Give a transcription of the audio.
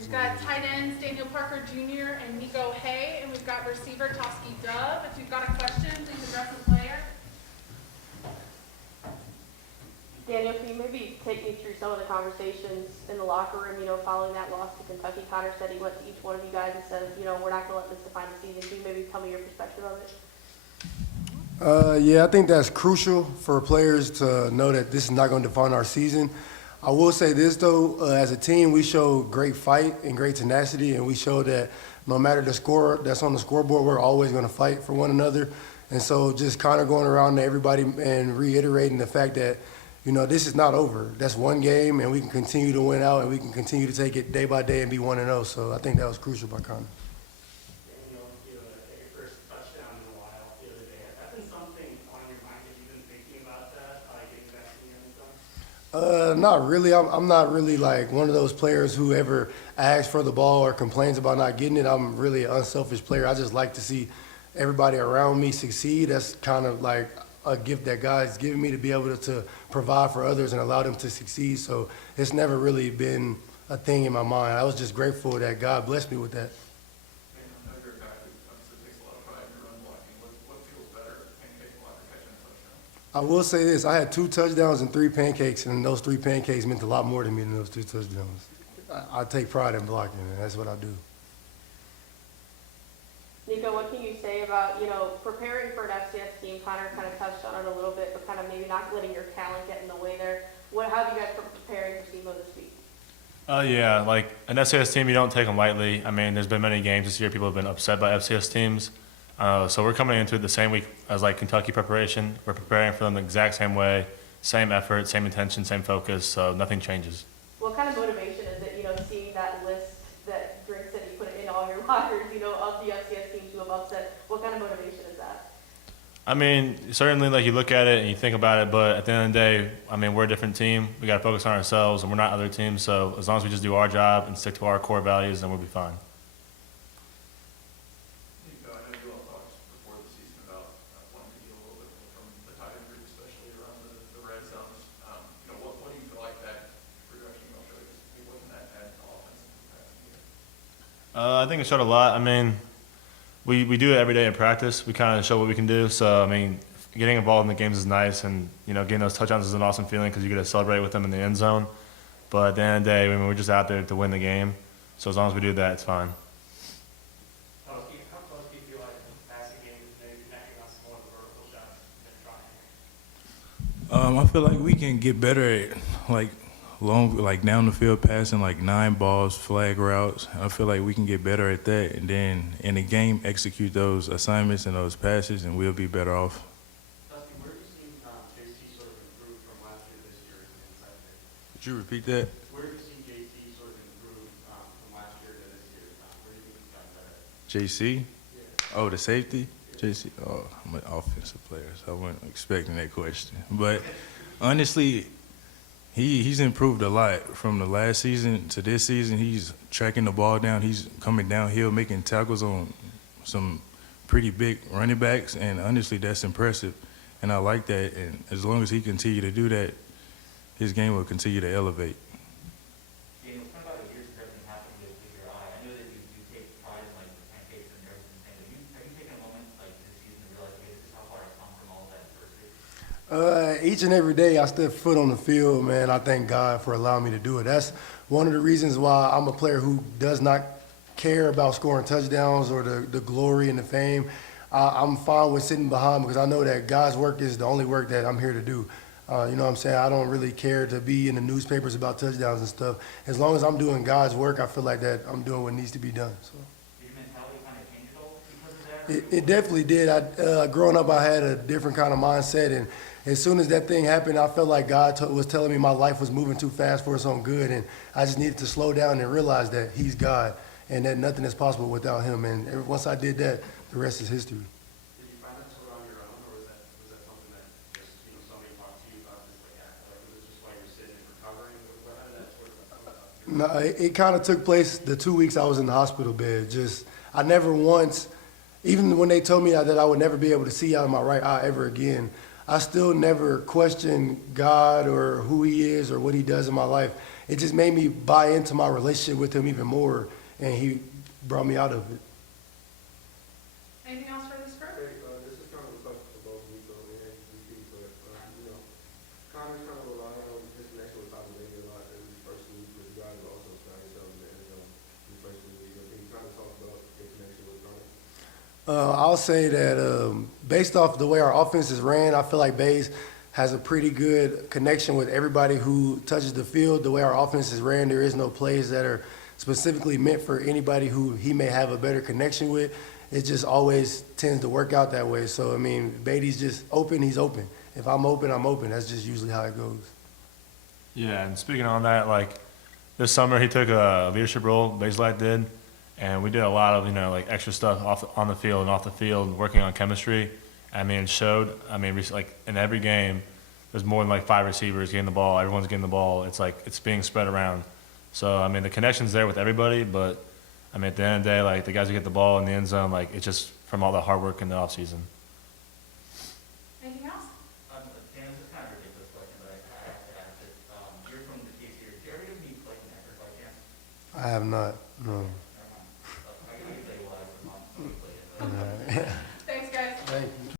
We've got tight ends Daniel Parker Jr. and Niko Hea, and we've got receiver Tauskie Dove. If you've got a question, please address the player. Daniel, can you maybe take me through some of the conversations in the locker room, following that loss to Kentucky? Connor said he went to each one of you guys and said, we're not going to let this define the season. Can you maybe tell me your perspective of it? Yeah, I think that's crucial for players to know that this is not going to define our season. I will say this, though, as a team, we showed great fight and great tenacity, and we showed that no matter the score that's on the scoreboard, we're always going to fight for one another. And so just kind of going around to everybody and reiterating the fact that, this is not over. That's one game, and we can continue to win out, and we can continue to take it day by day and be 1-0. So I think that was crucial by Connor. Daniel, you had your first touchdown in a while the other day. Has that been something on your mind that you've been thinking about that, getting back in the end zone? Not really. I'm not really like one of those players who ever asks for the ball or complains about not getting it. I'm really an unselfish player. I just like to see everybody around me succeed. That's kind of like a gift that God's given me to be able to provide for others and allow them to succeed. So it's never really been a thing in my mind. I was just grateful that God blessed me with that. I know you're a guy who obviously takes a lot of pride in your run blocking. What feels better, pancake block or catching a touchdown? I will say this, I had 2 touchdowns and 3 pancakes, and those 3 pancakes meant a lot more to me than those 2 touchdowns. I take pride in blocking, and that's what I do. Niko, what can you say about, preparing for an FCS team? Connor kind of touched on it a little bit, but kind of maybe not letting your talent get in the way there. How have you guys been preparing for SEMO this week? Yeah, like an FCS team, you don't take them lightly. I mean, there's been many games this year people have been upset by FCS teams. So we're coming into it the same week as like Kentucky preparation. We're preparing for them the exact same way, same effort, same intention, same focus, so nothing changes. What kind of motivation is it, seeing that list that Drake said he put in all your lockers, of the FCS teams who have upset? What kind of motivation is that? I mean, certainly like you look at it and you think about it, but at the end of the day, I mean, we're a different team. We got to focus on ourselves, and we're not other teams. So as long as we just do our job and stick to our core values, then we'll be fine. Niko, I know you all talked before the season about wanting to get a little bit more from the tight end group, especially around the red zones. What do you feel like that progression will show? Because it wasn't that bad in offense in the past year. I think it showed a lot. I mean, we do it every day in practice. We kind of show what we can do. So, I mean, getting involved in the games is nice, and, getting those touchdowns is an awesome feeling because you get to celebrate with them in the end zone. But at the end of the day, I mean, we're just out there to win the game. So as long as we do that, it's fine. How close do you feel like passing game is maybe connecting on some more of the vertical shots than trying? I feel like we can get better at down the field passing, like 9 balls, flag routes. I feel like we can get better at that, and then in the game execute those assignments and those passes, and we'll be better off. Dusty, where have you seen JC sort of improve from last year to this year inside there? Would you repeat that? Where have you seen JC sort of improve from last year to this year? Where do you think he's gotten better? JC? Yeah. Oh, the safety? JC? Oh, I'm an offensive player, so I wasn't expecting that question. But honestly, he's improved a lot from the last season to this season. He's tracking the ball down. He's coming downhill, making tackles on some pretty big running backs, and honestly, that's impressive. And I like that. And as long as he continue to do that, his game will continue to elevate. Daniel, it's been about a year since everything happened with your eye. I know that you take pride in like the pancakes and everything. Have you taken a moment like this season to realize, hey, this is how far I've come from all that adversity? Each and every day I step foot on the field, man, I thank God for allowing me to do it. That's one of the reasons why I'm a player who does not care about scoring touchdowns or the glory and the fame. I'm fine with sitting behind because I know that God's work is the only work that I'm here to do. You know what I'm saying? I don't really care to be in the newspapers about touchdowns and stuff. As long as I'm doing God's work, I feel like that I'm doing what needs to be done. So. Did your mentality kind of change at all because of that? It definitely did. Growing up, I had a different kind of mindset, and as soon as that thing happened, I felt like God was telling me my life was moving too fast for its own good, and I just needed to slow down and realize that He's God, and that nothing is possible without Him. And once I did that, the rest is history. Did you find that sort of on your own, or was that something that just somebody talked to you about this like it was just while you're sitting and recovering? How did that sort of come about? No, it kind of took place the 2 weeks I was in the hospital bed. I never once, even when they told me that I would never be able to see out of my right eye ever again, I still never questioned God or who He is or what He does in my life. It just made me buy into my relationship with Him even more, and He brought me out of it. Anything else for this group? Hey, this is kind of a question for both Niko and DC, but, you know, Connor's kind of rely on his connection with Tauskie Dove a lot in his first league, but you guys also found yourself in the end zone in the first league. Can you kind of talk about your connection with Connor? I'll say that based off the way our offense is ran, I feel like Bays has a pretty good connection with everybody who touches the field. The way our offense is ran, there is no plays that are specifically meant for anybody who he may have a better connection with. It just always tends to work out that way. So, I mean, Beatty's just open, he's open. If I'm open, I'm open. That's just usually how it goes. Yeah, and speaking on that, like this summer he took a leadership role, Baselite did, and we did a lot of like extra stuff on the field and off the field, working on chemistry. I mean, it showed. I mean, like in every game, there's more than like 5 receivers getting the ball. Everyone's getting the ball. It's like it's being spread around. So I mean, the connection's there with everybody, but I mean, at the end of the day, like the guys who get the ball in the end zone, like it's just from all the hard work in the off season. Anything else? Dan, this is kind of a ridiculous question, but I have to ask it. You're from the Case here. Do you ever get to meet Clayton Eckert by chance? I have not, no. Never mind. I can tell you why. I'm not Clayton.